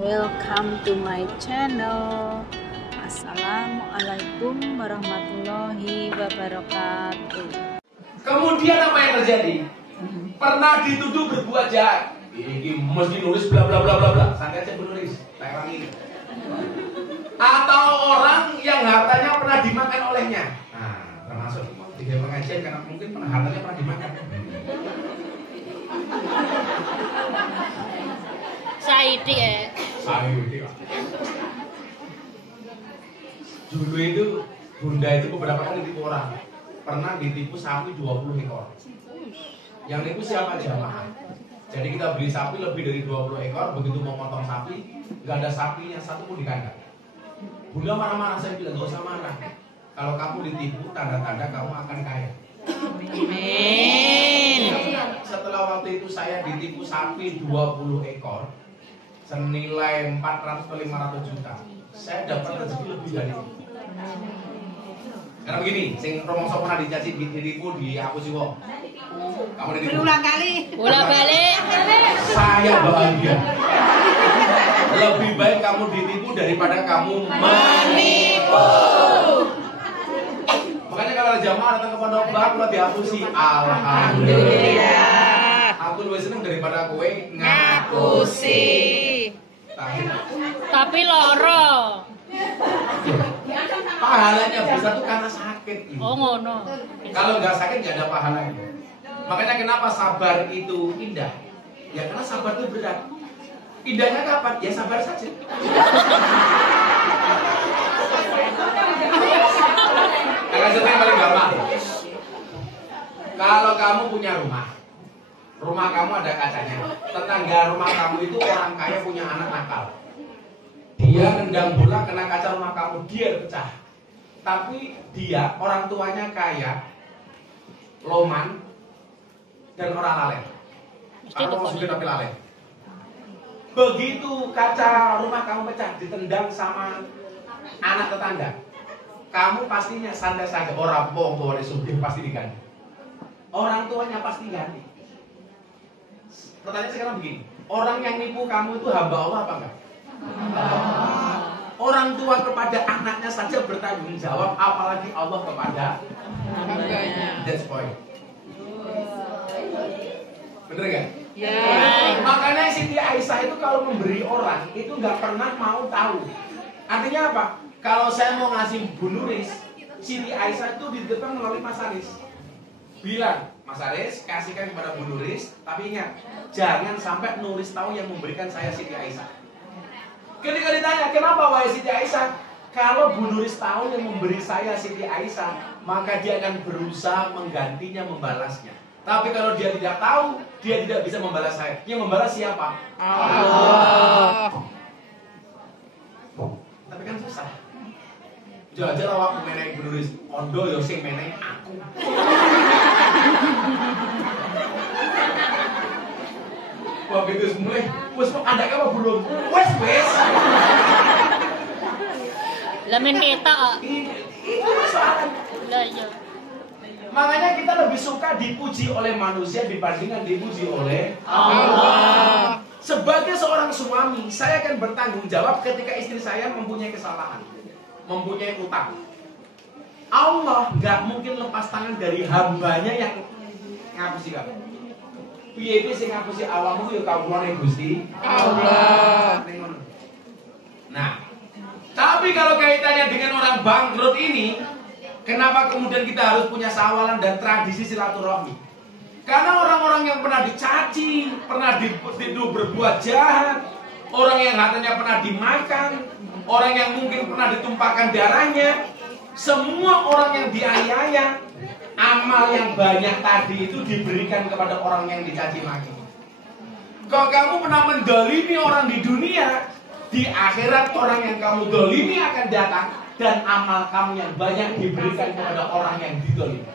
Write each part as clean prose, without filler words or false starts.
Welcome to my channel. Assalamualaikum warahmatullahi wabarakatuh. Kemudian apa yang terjadi? Pernah dituduh berbuat jahat. Ini mesti nulis bla bla bla bla bla. Santai aja menulis, kayak ini. Atau orang yang hartanya pernah dimakan olehnya. Nah, termasuk di pengajian karena mungkin hartanya pernah dimakan. Saidi ya. Saidi. Dulu itu bunda itu beberapa kali ditipu orang. Pernah ditipu sapi 20 ekor. Yang nipu siapa? Jamaah. Jadi kita beli sapi lebih dari 20 ekor. Begitu mau potong sapi, nggak ada sapinya satu pun di kandang. Bunda marah-marah, saya bilang gak usah marah. Kalau kamu ditipu, tanda-tanda kamu akan kaya. Amin. Setelah waktu itu saya ditipu sapi 20 ekor senilai 400 ke 500 juta. Saya dapat rezeki lebih dari itu. Karena begini, sing romong sok pernah dicaci ditipu di aku sih wong. Kamu ditipu. Berulang kali. Bola balik. Saya bahagia. Lebih baik kamu ditipu daripada kamu menipu. Makanya kalau jamaah datang ke pondok baru lah dihapusi. Alhamdulillah. Aku lebih seneng daripada kowe ngapusi. Tapi loro. Pahalanya bisa tuh karena sakit. Oh ngono. Kalau nggak sakit nggak ada pahalanya. Makanya kenapa sabar itu indah? Ya karena sabar itu berat. Indahnya kapan? Ya sabar saja. Akan contoh yang paling gampang. Kalau kamu punya rumah, rumah kamu ada kacanya. Tetangga rumah kamu itu orang kaya punya anak nakal. Dia nendang bola kena kaca rumah kamu, dia pecah. Tapi dia orang tuanya kaya, loman, dan orang lalai. Kalau mau sudah tapi lalai. Begitu kaca rumah kamu pecah, ditendang sama anak tetangga, kamu pastinya santai saja. Orang wong tuane sugih pasti diganti. Orang tuanya pasti ganti. Pertanyaan sekarang begini, orang yang nipu kamu itu hamba Allah apa enggak? Orang tua kepada anaknya saja bertanggung jawab, apalagi Allah kepada hambanya. That's point. Bener gak? Ya. Makanya Siti Aisyah itu kalau memberi orang itu nggak pernah mau tahu. Artinya apa? Kalau saya mau ngasih Bu Nuris, Siti Aisyah itu di depan melalui Mas Aris. Bilang, Mas Aris kasihkan kepada Bu Nuris, tapi ingat, jangan sampai Nuris tahu yang memberikan saya Siti Aisyah. Ketika ditanya, kenapa wahai Siti Aisyah? Kalau Bu Nuris tahu yang memberi saya Siti Aisyah, maka dia akan berusaha menggantinya, membalasnya. Tapi kalau dia tidak tahu, dia tidak bisa membalas saya. Yang membalas siapa? Allah. Tapi kan susah. Jajar awak menehi Bu Nuris, ondo yo sing menehi aku. Wah gitu mulai, wes mau ada apa belum? Wes. Lamen kita. Itu persoalan. Lah iya. Makanya kita lebih suka dipuji oleh manusia dibandingkan dipuji oleh Allah. Sebagai seorang suami, saya akan bertanggung jawab ketika istri saya mempunyai kesalahan, mempunyai utang. Allah nggak mungkin lepas tangan dari hambanya yang ngapusi kamu. Piye iki sing ngapusi awakmu ya kawulane Gusti Allah. Nah, tapi kalau kaitannya dengan orang bangkrut ini, kenapa kemudian kita harus punya sawalan dan tradisi silaturahmi? Karena orang-orang yang pernah dicaci, pernah dituduh berbuat jahat, orang yang hartanya pernah dimakan, orang yang mungkin pernah ditumpahkan darahnya, semua orang yang dianiaya, amal yang banyak tadi itu diberikan kepada orang yang dicaci maki. Kalau kamu pernah mendolimi orang di dunia, di akhirat orang yang kamu dolimi akan datang dan amal kamu yang banyak diberikan kepada orang yang didolimi.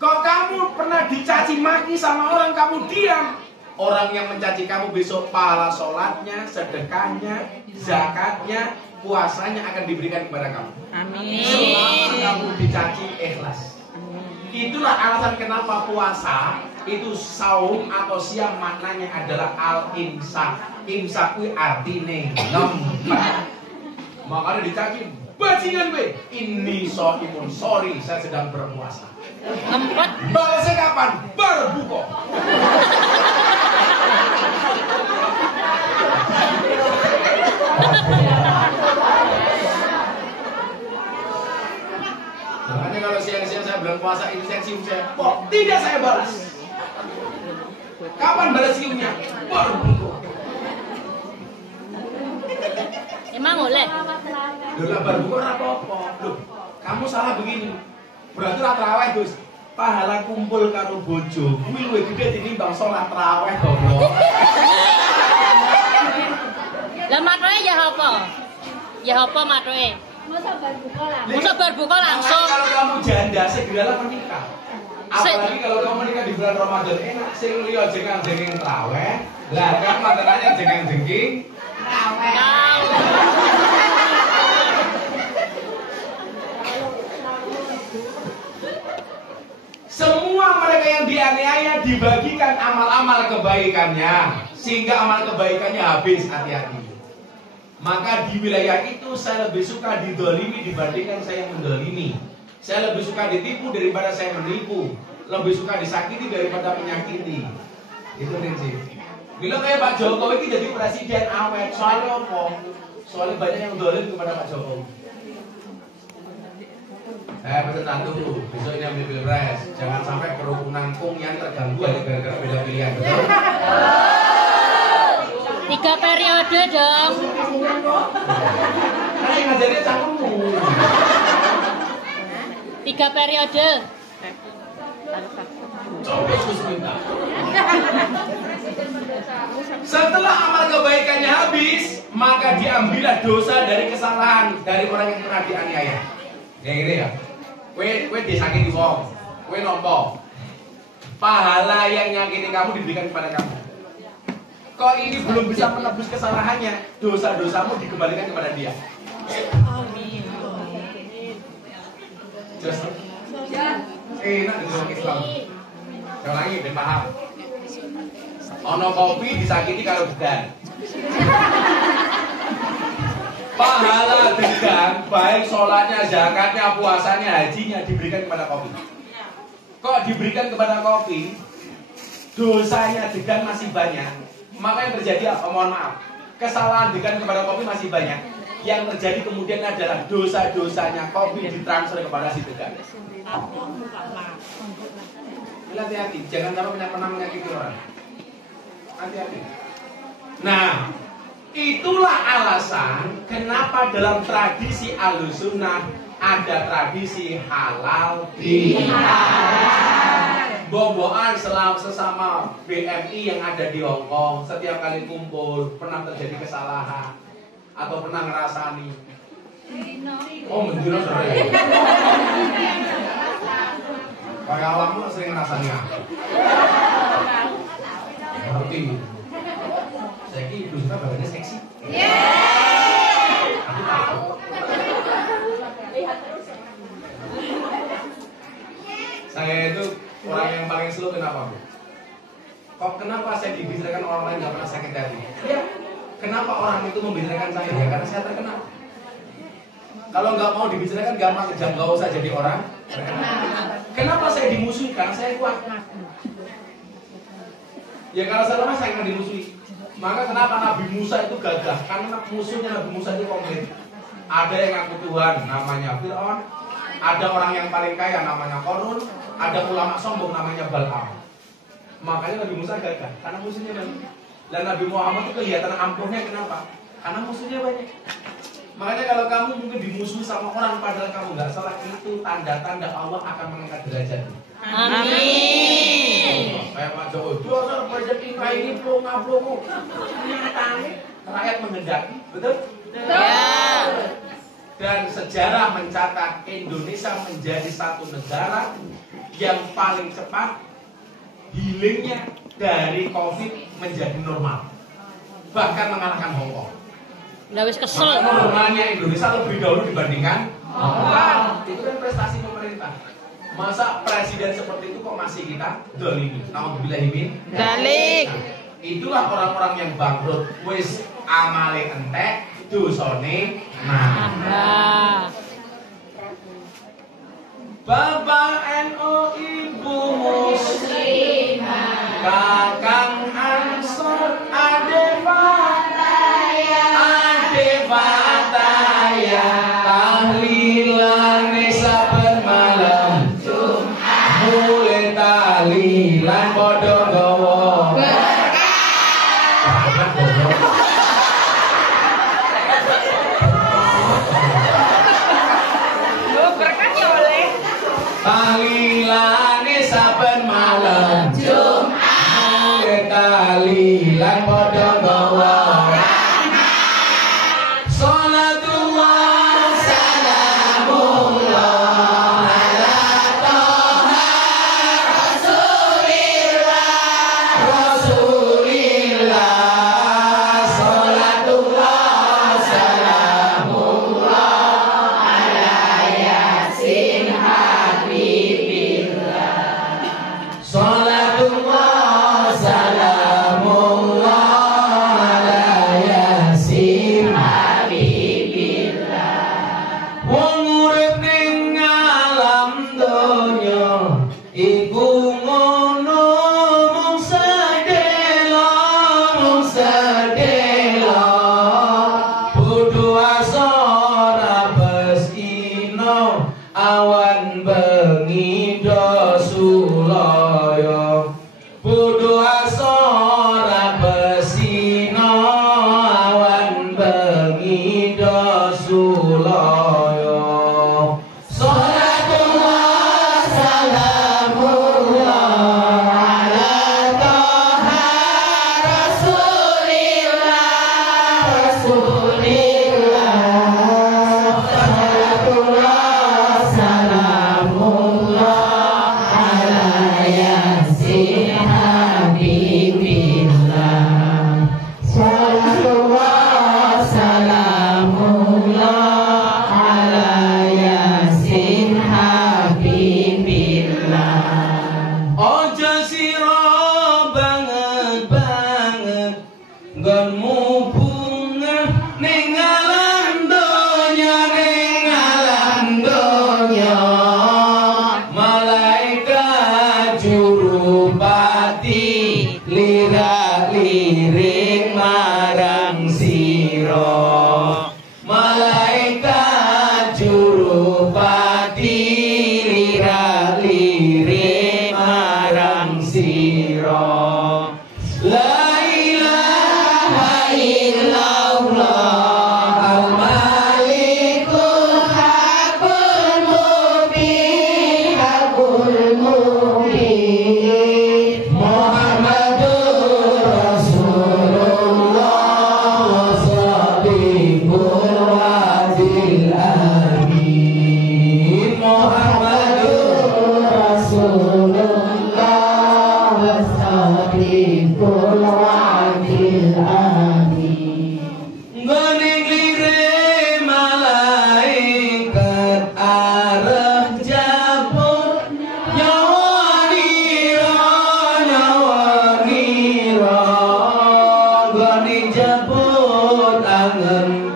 Kalau kamu pernah dicaci maki sama orang, kamu diam, orang yang mencaci kamu besok pahala sholatnya, sedekahnya, zakatnya, puasanya akan diberikan kepada kamu. Amin. Selama kamu dicaci ikhlas. Itulah alasan kenapa puasa Itu saum atau siam maknanya adalah al-imsak. Imsak kuwi artine ngempet. Makanya dicaci, bajingan gue. Ini soimun, sorry, saya sedang berpuasa. Ngempet. Balasnya kapan? Berbuka. Makanya kalau siang-siang saya bilang puasa itu saya cium saya. Kok tidak saya balas? Kapan balas ciumnya? Berbuka. Emang boleh? Loh lah berbuka apa-apa. Loh, kamu salah begini. Berarti ra traweh, Gus. Pahala kumpul karo bojo kuwi luwih gede tinimbang salat traweh goblok. Lah matoe ya apa? Ya apa matoe? Masa berbuka langsung. Makanya kalau kamu janda segeralah menikah. Apalagi kalau kamu menikah di bulan Ramadan enak sing liya jengang-jenging traweh. Lah kan matenane jengang-jenging traweh. Semua mereka yang dianiaya dibagikan amal-amal kebaikannya sehingga amal kebaikannya habis. Hati-hati. Maka di wilayah itu saya lebih suka didolimi dibandingkan saya mendolimi. Saya lebih suka ditipu daripada saya menipu. Lebih suka disakiti daripada menyakiti. Itu prinsip. Bila kayak Pak Jokowi ini jadi presiden awet, soalnya apa? Soalnya banyak yang dolim kepada Pak Jokowi. Pesan satu, besok ini ambil pilpres. Jangan sampai kerukunan yang terganggu hanya gara-gara beda pilihan. Betul? 3 periode dong. Karena yang ngajarin cangkemmu. 3 periode. Coba Gus minta. Setelah amal kebaikannya habis, maka diambillah dosa dari kesalahan dari orang yang pernah dianiaya. Kayak gini ya. Kue disakiti wong, kue nompo. Pahala yang nyakiti kamu diberikan kepada kamu. Kok ini belum bisa menebus kesalahannya, dosa-dosamu dikembalikan kepada dia. Just enak di dalam Islam. Saya ulangi, ben paham. Ono kopi disakiti karo degan. Pahala degan, baik sholatnya, zakatnya, puasanya, hajinya diberikan kepada kopi. Kok diberikan kepada kopi, dosanya degan masih banyak. Maka yang terjadi apa? Mohon maaf, kesalahan degan kepada kopi masih banyak. Yang terjadi kemudian adalah dosa-dosanya kopi ditransfer kepada si degan. Hati-hati, jangan taruh pernah menyakiti orang. Hati-hati. Nah, itulah alasan kenapa dalam tradisi Ahlussunnah ada tradisi halal bihalal. Boboan sesama BMI yang ada di Hongkong setiap kali kumpul pernah terjadi kesalahan atau pernah ngerasani. Oh, menjurus ya. Kayak awakmu sering ngerasani apa? Ngerti. Saya ini Ibu Suka badannya seksi. Aku tahu. Saya itu orang yang paling slow kenapa, Bu? Kok kenapa saya dibicarakan orang lain gak pernah sakit hati? Ya. Kenapa orang itu membicarakan saya? Ya karena saya terkenal. Kalau nggak mau dibicarakan gampang kejam, nggak usah jadi orang terkenal. Kenapa saya dimusuhi? Karena saya kuat. Ya kalau saya lemah saya akan dimusuhi. Maka kenapa Nabi Musa itu gagah? Karena musuhnya Nabi Musa itu komplit. Ada yang ngaku Tuhan, namanya Fir'aun. Ada orang yang paling kaya, namanya Korun. Ada ulama sombong, namanya Bal'am. Makanya Nabi Musa gagah, karena musuhnya banyak. Dan Nabi Muhammad itu kelihatan ampuhnya kenapa? Karena musuhnya banyak. Makanya kalau kamu mungkin dimusuhi sama orang padahal kamu nggak salah, itu tanda-tanda Allah akan mengangkat derajat. Amin. Kayak Pak Jokowi, dosa rezeki ini plong-plongu. Rakyat menghendaki, betul? Ya. Dan sejarah mencatat Indonesia menjadi satu negara yang paling cepat healingnya dari COVID menjadi normal, bahkan mengalahkan Hong Kong. Nggak wis kesel. Normalnya Indonesia lebih dahulu dibandingkan Hong Kong. Itu kan prestasi pemerintah. Masa presiden seperti itu kok masih kita dolimi? Naudzubillahimin. Dalik. Itulah orang-orang yang bangkrut. Wis amale entek, dosane nambah. Bapak NU, Ibu Muslimah, Kakang Ansor, Ade Fataya, tahlilan saben malam Jumat, mulai tahlilan padha nggawa tahlilan saben malam Jumat, mulai tahlilan padha nggawa awan bengi do sulaya bodho asora besina awan bengi do sulaya salatullah salamullah ala toha rasulillah lirik marang sira malaikat jurupati lirik marang sira la ilaha illallah al-malikul haqqul mubin jebut angen